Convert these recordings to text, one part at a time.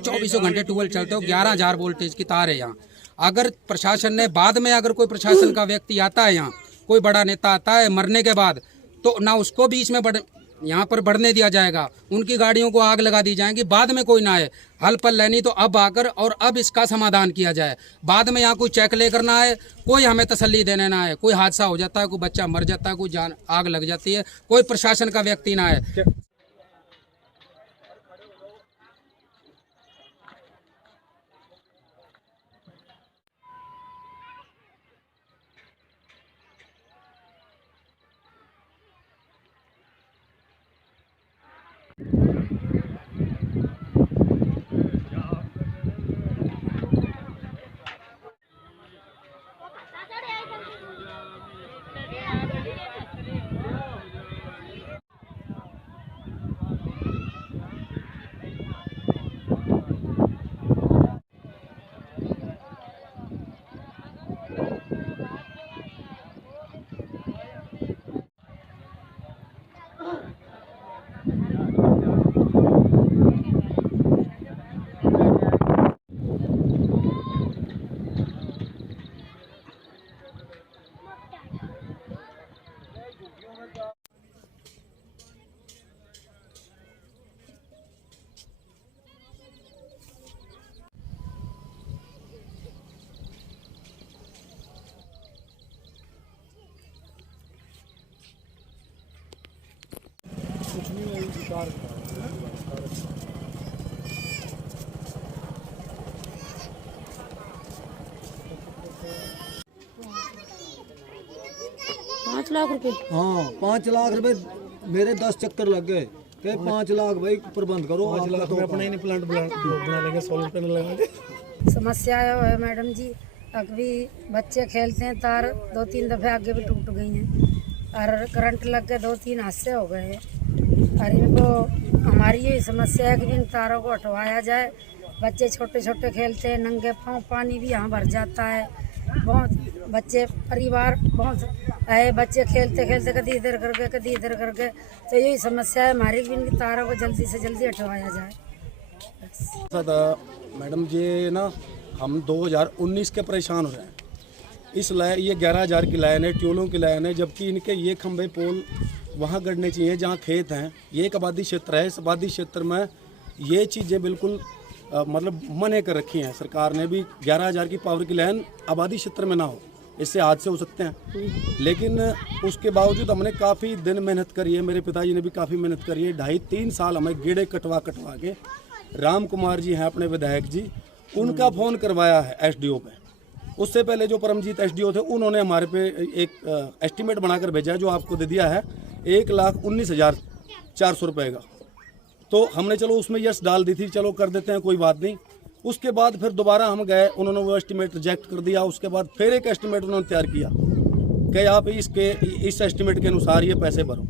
24 घंटे ट्यूबवेल चलते हो, 11,000 वोल्टेज की तार है यहाँ। अगर प्रशासन ने बाद में, अगर कोई प्रशासन का व्यक्ति आता है यहाँ, कोई बड़ा नेता आता है मरने के बाद, तो ना उसको बीच में यहाँ पर बढ़ने दिया जाएगा, उनकी गाड़ियों को आग लगा दी जाएगी, बाद में कोई ना आए। हल पल लेनी तो अब आकर और अब इसका समाधान किया जाए। बाद में यहाँ कोई चेक लेकर ना आए, कोई हमें तसल्ली देने ना आए। कोई हादसा हो जाता है, कोई बच्चा मर जाता है, कोई जान आग लग जाती है, कोई प्रशासन का व्यक्ति ना आए। कुछ नहीं है विचार। 5 लाख रुपए। हाँ 5 लाख रुपए मेरे 10 चक्कर लग गए। के 5 लाख भाई प्रबंध करो। 5 लाख तो अपना ही नहीं प्लांट बना लेंगे, सोलर पैनल लगाएंगे। समस्या है मैडम जी, अभी बच्चे खेलते हैं, तार 2-3 दफे आगे भी टूट गई हैं और करंट लग के 2-3 हादसे हो गए हैं। और इनको हमारी यही समस्या है कि इन तारों को हटवाया जाए। बच्चे छोटे छोटे खेलते हैं, नंगे पाँव, पानी भी यहाँ भर जाता है। बहुत बच्चे परिवार बहुत है, बच्चे खेलते खेलते कभी इधर कर गए कभी इधर कर गए। तो यही समस्या है हमारी कि इन तारों को जल्दी से जल्दी हटवाया जाए। मैडम जी ना, हम 2019 के परेशान हो रहे हैं। इस लाइन, ये 11,000 की लाइन है, ट्यूलों की लाइन है, जबकि इनके ये खंभे पोल वहाँ गड़ने चाहिए जहाँ खेत हैं। ये एक आबादी क्षेत्र है, इस आबादी क्षेत्र में ये चीज़ें बिल्कुल मतलब मने कर रखी हैं सरकार ने भी। 11,000 की पावर की लाइन आबादी क्षेत्र में ना हो, इससे हादसे हो सकते हैं। लेकिन उसके बावजूद हमने काफ़ी दिन मेहनत करी है, मेरे पिताजी ने भी काफ़ी मेहनत करी है। 2.5-3 साल हमें गेड़े कटवा के राम कुमार जी हैं अपने विधायक जी, उनका फ़ोन करवाया है एसडीओ पे। उससे पहले जो परमजीत एसडीओ थे, उन्होंने हमारे पे एक एस्टीमेट बनाकर भेजा है जो आपको दे दिया है 1,19,400 रुपये का। तो हमने चलो उसमें यस डाल दी थी, चलो कर देते हैं कोई बात नहीं। उसके बाद फिर दोबारा हम गए, उन्होंने वो एस्टीमेट रिजेक्ट कर दिया। उसके बाद फिर एक एस्टीमेट उन्होंने तैयार किया कि आप इस एस्टीमेट के अनुसार ये पैसे भरो।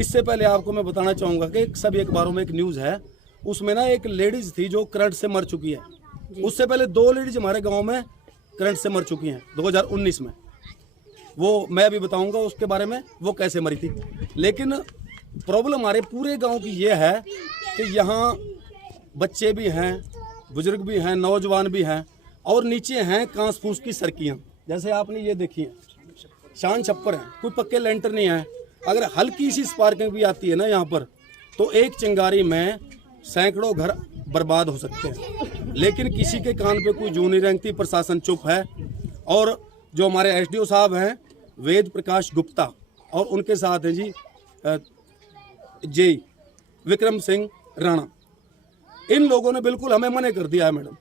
इससे पहले आपको मैं बताना चाहूँगा कि सभी अखबारों में एक न्यूज़ है, उसमें ना एक लेडीज़ थी जो करंट से मर चुकी है। उससे पहले 2 लेडीज़ हमारे गाँव में करंट से मर चुकी हैं 2019 में। वो मैं अभी बताऊंगा उसके बारे में, वो कैसे मरी थी। लेकिन प्रॉब्लम हमारे पूरे गांव की ये है कि यहाँ बच्चे भी हैं, बुजुर्ग भी हैं, नौजवान भी हैं, और नीचे हैं कांस फूस की सड़कियाँ। जैसे आपने ये देखी है, शान छप्पर है, कोई पक्के लेंटर नहीं है। अगर हल्की सी स्पार्किंग भी आती है ना यहाँ पर, तो एक चिंगारी में सैकड़ों घर बर्बाद हो सकते हैं। लेकिन किसी के कान पे कोई जू नहीं रेंगती, प्रशासन चुप है। और जो हमारे एसडीओ साहब हैं वेद प्रकाश गुप्ता, और उनके साथ हैं जी जे विक्रम सिंह राणा, इन लोगों ने बिल्कुल हमें मना कर दिया है मैडम।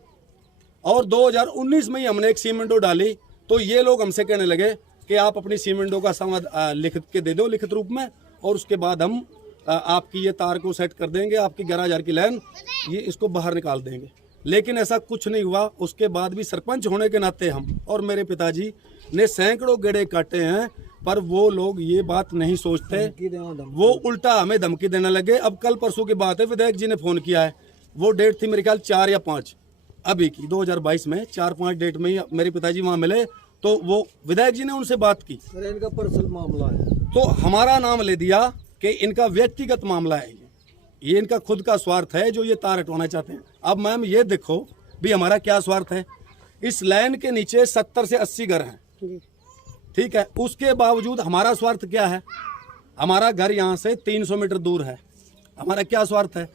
और 2019 में ही हमने एक सीमेंटो डाली, तो ये लोग हमसे कहने लगे कि आप अपनी सीमेंटो का संवाद लिखित के दे दो, लिखित रूप में, और उसके बाद हम आपकी ये तार को सेट कर देंगे, आपकी 11,000 की लाइन ये इसको बाहर निकाल देंगे। लेकिन ऐसा कुछ नहीं हुआ। उसके बाद भी सरपंच होने के नाते हम और मेरे पिताजी ने सैकड़ों गेड़े काटे हैं, पर वो लोग ये बात नहीं सोचते, वो उल्टा हमें धमकी देने लगे। अब कल परसों की बात है, विधायक जी ने फ़ोन किया है, वो डेट थी मेरे ख्याल 4 या 5 अभी की 2022 में, 4-5 डेट में ही मेरे पिताजी वहाँ मिले, तो वो विधायक जी ने उनसे बात की। इनका पर्सनल मामला है, तो हमारा नाम ले दिया कि इनका व्यक्तिगत मामला है। ये इनका खुद का स्वार्थ है जो ये तार हटवाना चाहते हैं। अब मैम ये देखो भी हमारा क्या स्वार्थ है। इस लाइन के नीचे 70 से 80 घर हैं, ठीक है, उसके बावजूद हमारा स्वार्थ क्या है? हमारा घर यहाँ से 300 मीटर दूर है, हमारा क्या स्वार्थ है?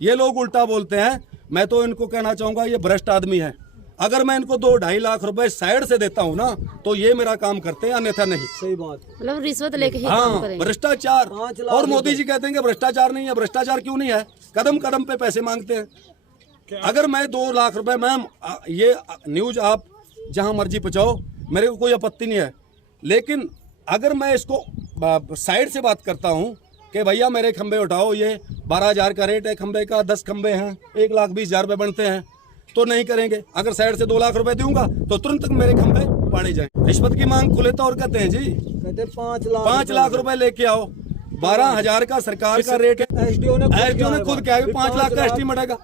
ये लोग उल्टा बोलते हैं। मैं तो इनको कहना चाहूँगा ये भ्रष्ट आदमी है। अगर मैं इनको 2-2.5 लाख रुपए साइड से देता हूँ ना तो ये मेरा काम करते हैं, अन्यथा नहीं। सही बात। मतलब रिश्वत लेके ही काम हाँ, करेंगे। भ्रष्टाचार। 5 लाख और मोदी जी कहते हैं कि भ्रष्टाचार नहीं है। भ्रष्टाचार क्यों नहीं है? कदम कदम पे पैसे मांगते हैं। अगर मैं 2 लाख रुपए, मैम ये न्यूज आप जहां मर्जी पहुंचाओ, मेरे को कोई आपत्ति नहीं है, लेकिन अगर मैं इसको साइड से बात करता हूं कि भैया मेरे खंबे उठाओ, ये 12,000 का रेट है खंबे का, 10 खंबे हैं, 1,20,000 रुपये बनते हैं, तो नहीं करेंगे। अगर साइड से 2 लाख रुपए दूंगा तो तुरंत मेरे खंबे पाड़े जाएं। रिश्वत की मांग खुले तौर कहते हैं जी। कहते 5 लाख रुपए लेके आओ, 12,000 का सरकार का रेट है। एसडीओ ने खुद क्या है 5 लाख का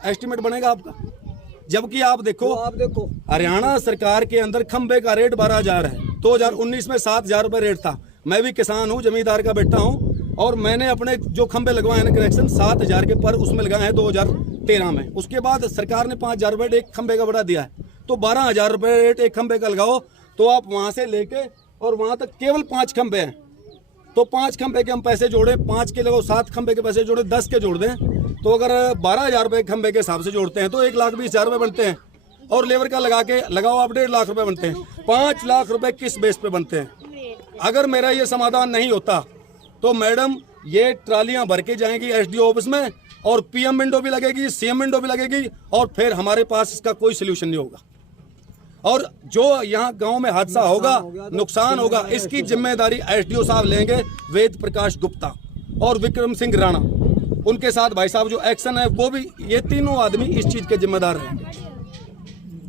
एस्टीमेट बनेगा आपका। जबकि आप देखो हरियाणा सरकार के अंदर खंबे का रेट 12,000 है। 2019 में 7,000 रुपए रेट था। मैं भी किसान हूँ, जमींदार का बेटा हूँ, और मैंने अपने जो खंबे लगवाए हैं कनेक्शन 7,000 के पर उसमें लगाए हैं 2013 में। उसके बाद सरकार ने 5,000 रुपए एक खंबे का बढ़ा दिया है, तो 12,000 रुपए रेट एक खंबे का लगाओ, तो आप वहां से लेके और वहां तक केवल 5 खंबे हैं, तो 5 खंबे के हम पैसे जोड़े, 5 के लगाओ, 7 खंबे के पैसे जोड़े, 10 के जोड़ दें, तो अगर 12,000 रुपए खंबे के हिसाब से जोड़ते हैं तो 1,20,000 रुपए बनते हैं, और लेबर का लगा के लगाओ आप 1.5 लाख रुपए बनते हैं। 5 लाख रुपए किस बेस पे बनते हैं? अगर मेरा ये समाधान नहीं होता तो मैडम ये ट्रालियां भर के जाएंगी एसडीओ ऑफिस में, और पीएम विंडो भी लगेगी, सीएम विंडो भी लगेगी, और फिर हमारे पास इसका कोई सोल्यूशन नहीं होगा। और जो यहाँ गांव में हादसा होगा, नुकसान होगा, इसकी जिम्मेदारी एसडीओ साहब लेंगे, वेद प्रकाश गुप्ता और विक्रम सिंह राणा, उनके साथ भाई साहब जो एक्शन है वो भी, ये तीनों आदमी इस चीज के जिम्मेदार रहेंगे।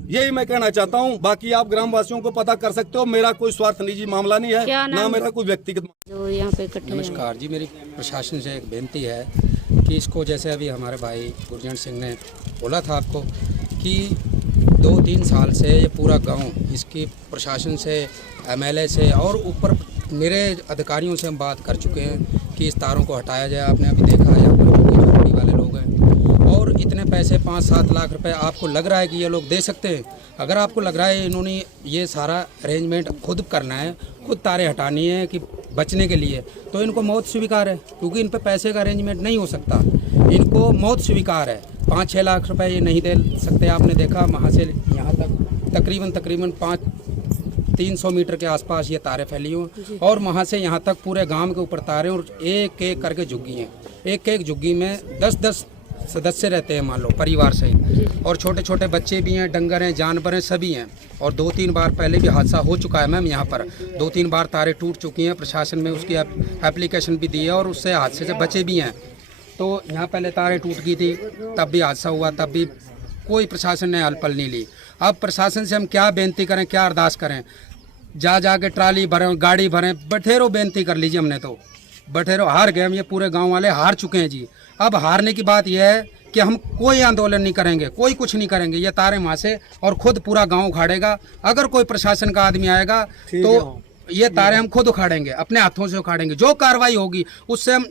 यही मैं कहना चाहता हूँ। बाकी आप ग्रामवासियों को पता कर सकते हो, मेरा कोई स्वार्थ निजी मामला नहीं है, ना मेरा कोई व्यक्तिगत। जो यहाँ पे इकट्ठे नमस्कार जी, मेरी प्रशासन से एक बेनती है कि इसको, जैसे अभी हमारे भाई गुरजंट सिंह ने बोला था आपको कि 2-3 साल से ये पूरा गांव इसकी प्रशासन से, एमएलए से और ऊपर मेरे अधिकारियों से हम बात कर चुके हैं कि इस तारों को हटाया जाए। आपने अभी देखा है यहाँ पर झोपड़ी वाले लोग हैं, और इतने पैसे 5-7 लाख रुपए आपको लग रहा है कि ये लोग दे सकते हैं? अगर आपको लग रहा है इन्होंने ये सारा अरेंजमेंट खुद करना है, खुद तारे हटानी है कि बचने के लिए, तो इनको मौत स्वीकार है, क्योंकि इन पे पैसे का अरेंजमेंट नहीं हो सकता। इनको मौत स्वीकार है। 5-6 लाख रुपए ये नहीं दे सकते। आपने देखा वहाँ से यहाँ तक तकरीबन 300 मीटर के आसपास ये तारे फैली हुई, और वहाँ से यहाँ तक पूरे गांव के ऊपर तारे, और एक एक करके झुग्गी हैं। एक एक झुग्गी में 10-10 सदस्य रहते हैं, मान लो परिवार से, और छोटे छोटे बच्चे भी हैं, डंगर हैं, जानवर हैं, सभी हैं। और 2-3 बार पहले भी हादसा हो चुका है मैम। यहाँ पर 2-3 बार तारे टूट चुकी हैं। प्रशासन में उसकी एप्लीकेशन भी दी है, और उससे हादसे से बचे भी हैं। तो यहाँ पहले तारे टूट गई थी, तब भी हादसा हुआ, तब भी कोई प्रशासन ने हलपल नहीं ली। अब प्रशासन से हम क्या बेनती करें, क्या अरदास करें? जा के ट्राली भरें, गाड़ी भरें, बठेरो बेनती कर लीजिए। हमने तो बठेरो हार गए हम, ये पूरे गांव वाले हार चुके हैं जी। अब हारने की बात यह है कि हम कोई आंदोलन नहीं करेंगे, कोई कुछ नहीं करेंगे। ये तारे वहाँ से और खुद पूरा गांव उखाड़ेगा। अगर कोई प्रशासन का आदमी आएगा तो ये तारे हम खुद उखाड़ेंगे, अपने हाथों से उखाड़ेंगे। जो कार्रवाई होगी उससे हम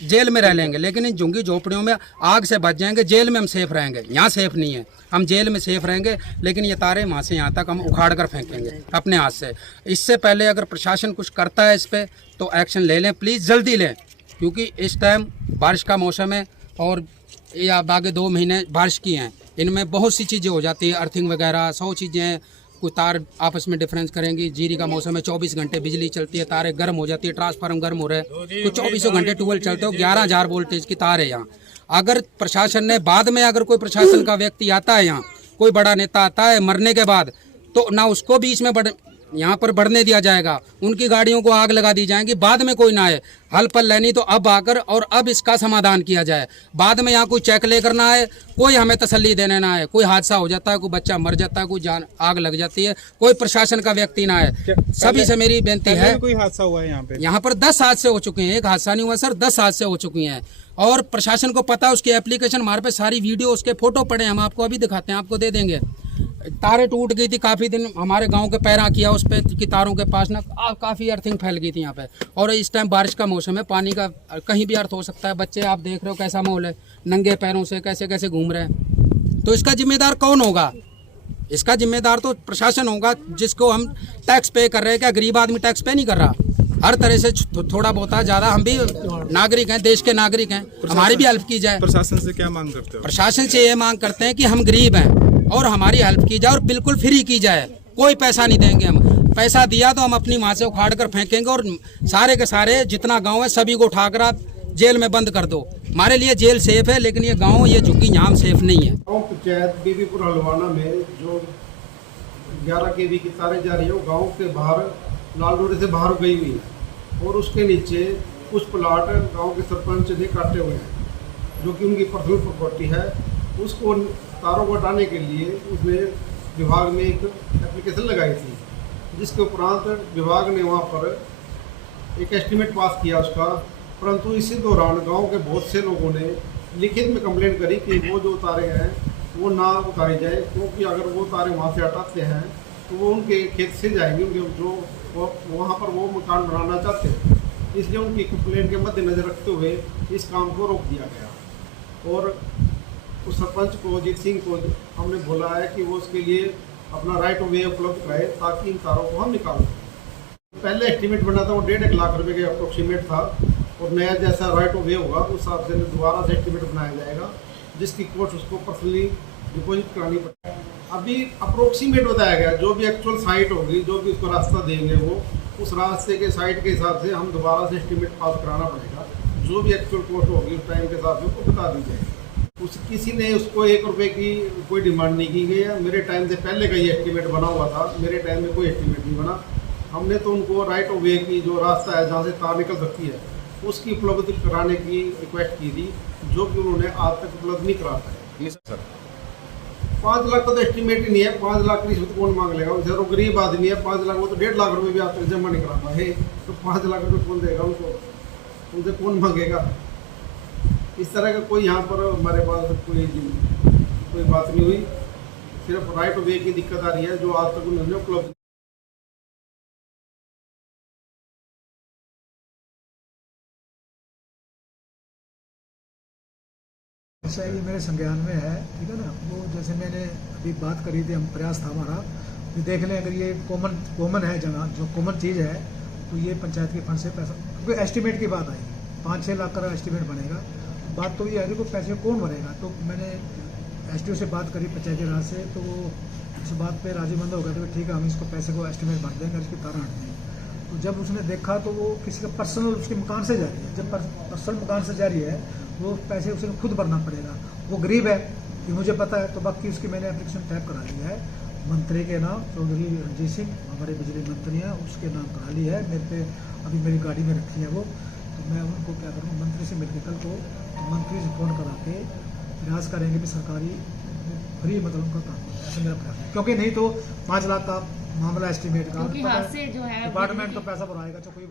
जेल में रह लेंगे, लेकिन इन झुग्गी झोपड़ियों में आग से बच जाएंगे। जेल में हम सेफ रहेंगे, यहाँ सेफ नहीं है। हम जेल में सेफ रहेंगे, लेकिन ये तारे वहाँ से यहाँ तक हम उखाड़ कर फेंकेंगे अपने हाथ से। इससे पहले अगर प्रशासन कुछ करता है इस पर तो एक्शन ले लें, प्लीज़ जल्दी लें, क्योंकि इस टाइम बारिश का मौसम है, और ये आप आगे 2 महीने बारिश की हैं। इनमें बहुत सी चीज़ें हो जाती है, अर्थिंग वगैरह 100 चीज़ें हैं। कोई तार आपस में डिफरेंस करेंगी। जीरी का मौसम है, 24 घंटे बिजली चलती है, तारे गर्म हो जाती है, ट्रांसफार्मर गर्म हो रहे हैं, कुछ 24 घंटे ट्यूबवेल चलते हो। 11,000 वोल्टेज की तार है यहाँ। अगर प्रशासन ने बाद में, अगर कोई प्रशासन का व्यक्ति आता है यहाँ, कोई बड़ा नेता आता है मरने के बाद, तो ना उसको बीच में यहाँ पर बढ़ने दिया जाएगा, उनकी गाड़ियों को आग लगा दी जाएगी। बाद में कोई ना आए, हल पल लेनी तो अब आकर और अब इसका समाधान किया जाए। बाद में यहाँ कोई चेक लेकर ना आए, कोई हमें तसल्ली देने ना आए। कोई हादसा हो जाता है, कोई बच्चा मर जाता है, कोई जान आग लग जाती है, कोई प्रशासन का व्यक्ति ना आए। सभी से मेरी बेनती है। कोई हादसा हुआ है यहाँ पे? यहाँ पर 10 हादसे हो चुके हैं, एक हादसा नहीं हुआ सर, 10 हादसे हो चुकी हैं। और प्रशासन को पता है, उसकी एप्लीकेशन हमारे पे सारी वीडियो, उसके फोटो पड़े, हम आपको अभी दिखाते हैं, आपको दे देंगे। तारें टूट गई थी काफ़ी दिन, हमारे गांव के पैरा किया उस पे की तारों के पास ना काफ़ी अर्थिंग फैल गई थी यहाँ पे। और इस टाइम बारिश का मौसम है, पानी का कहीं भी अर्थ हो सकता है। बच्चे आप देख रहे हो कैसा माहौल है, नंगे पैरों से कैसे कैसे घूम रहे हैं। तो इसका जिम्मेदार कौन होगा? इसका जिम्मेदार तो प्रशासन होगा, जिसको हम टैक्स पे कर रहे हैं। क्या गरीब आदमी टैक्स पे नहीं कर रहा? हर तरह से थोड़ा बहुत ज़्यादा हम भी नागरिक हैं, देश के नागरिक हैं, हमारी भी हेल्प की जाए। प्रशासन से क्या मांग करते हो? प्रशासन से ये मांग करते हैं कि हम गरीब हैं और हमारी हेल्प की जाए और बिल्कुल फ्री की जाए। कोई पैसा नहीं देंगे हम। पैसा दिया तो हम अपनी वहाँ से उखाड़ कर फेंकेंगे और सारे के सारे जितना गाँव है सभी को उठाकर आप जेल में बंद कर दो। हमारे लिए जेल सेफ है, लेकिन ये गाँव, ये झुग्गी यहाँ सेफ नहीं है। गाँव पंचायत बीबीपुर हलवाना में जो 11 kV की तारें जा रही है वो गाँव के बाहर लाल डोरे से बाहर गई हुई है और उसके नीचे कुछ प्लाट गांव के सरपंच ने काटे हुए हैं जो कि उनकी पर्सनल प्रॉपर्टी है। उसको तारों को हटाने के लिए उसने विभाग में एक एप्लीकेशन लगाई थी, जिसके उपरांत विभाग ने वहां पर एक एस्टीमेट पास किया उसका। परंतु इसी दौरान गांव के बहुत से लोगों ने लिखित में कंप्लेंट करी कि वो जो तारें हैं वो ना उतारी जाए, क्योंकि अगर वो तारें वहाँ से हटाते हैं तो वो उनके खेत से जाएंगे, उनके जो वहाँ पर वो मकान बनाना चाहते हैं। इसलिए उनकी कंप्लेंट के मद्देनजर रखते हुए इस काम को रोक दिया गया। और उस सरपंच को, अजीत सिंह को, हमने बोला है कि वो उसके लिए अपना राइट ऑफ वे उपलब्ध कराए ताकि इन तारों को हम निकाल सकें। पहले एस्टीमेट बना था वो 1.5 लाख रुपए के अप्रोक्सीमेट था और नया जैसा राइट ऑफ वे होगा उस हिसाब से दोबारा से एस्टीमेट बनाया जाएगा, जिसकी कॉस्ट उसको पर्सनली डिपॉजिट करानी पड़ेगी। अभी अप्रोक्सीमेट बताया गया, जो भी एक्चुअल साइट होगी, जो भी उसको रास्ता देंगे वो उस रास्ते के साइट के हिसाब से हम दोबारा से एस्टीमेट पास कराना पड़ेगा। जो भी एक्चुअल कॉस्ट होगी उस टाइम के हिसाब से उसको बता दी जाएगी। किसी ने उसको 1 रुपये की कोई डिमांड नहीं की गई है। मेरे टाइम से पहले का ये एस्टीमेट बना हुआ था, मेरे टाइम में कोई एस्टीमेट नहीं बना। हमने तो उनको राइट ऑफ वे की जो रास्ता है जहाँ से तार निकल सकती है उसकी उपलब्ध कराने की रिक्वेस्ट की थी, जो कि उन्होंने आज तक उपलब्ध नहीं करा पाए। 5 लाख का तो एस्टीमेट ही नहीं है। 5 लाख की रिश्वत कौन मांग लेगा? जरूर गरीब आदमी है, 5 लाख वो तो 1.5 लाख रुपए भी आज तक जमा नहीं करा पाए, तो 5 लाख रुपए कौन देगा उनको? उनसे कौन मांगेगा? इस तरह का कोई यहाँ पर हमारे पास कोई बात नहीं हुई। सिर्फ राइट ऑफ वे की दिक्कत आ रही है जो आज तक उन्होंने उपलब्ध। ऐसा ये मेरे संज्ञान में है, ठीक है ना। वो जैसे मैंने अभी बात करी थी, हम प्रयास था हमारा कि देख लें अगर ये कॉमन है जगह, जो कॉमन चीज़ है, तो ये पंचायत के फंड से पैसा, क्योंकि एस्टीमेट की बात आई 5-6 लाख का एस्टीमेट बनेगा। बात तो ये है कि पैसे कौन भरेगा। तो मैंने SDO से बात करी पंचायती राज से, तो वो इस बात पे राजीमंद हो गया तो ठीक है हम इसको पैसे को एस्टीमेट भर देंगे, इसकी तार हट देंगे। तो जब उसने देखा तो वो किसी का पर्सनल उसके मकान से जा रही है, जब पर्सनल मकान से जा रही है वो पैसे उसे खुद भरना पड़ेगा। वो गरीब है ये मुझे पता है, तो बाकी उसकी मैंने एप्लीकेशन टाइप करा ली है मंत्री के नाम, चौधरी रणजीत सिंह हमारे बिजली मंत्री हैं, उसके नाम करा ली है। मेरे पे अभी मेरी गाड़ी में रखी है वो, तो मैं उनको क्या करूँ, मंत्री से मिलकर कल को मंत्री से फ़ोन करा के प्रयास करेंगे कि सरकारी फ्री मतलब उनका काम, ऐसा मेरा प्रयास है। क्योंकि नहीं तो 5 लाख का मामला एस्टीमेट का, क्योंकि हाथ से जो है डिपार्टमेंट तो पैसा भराएगा, तो कोई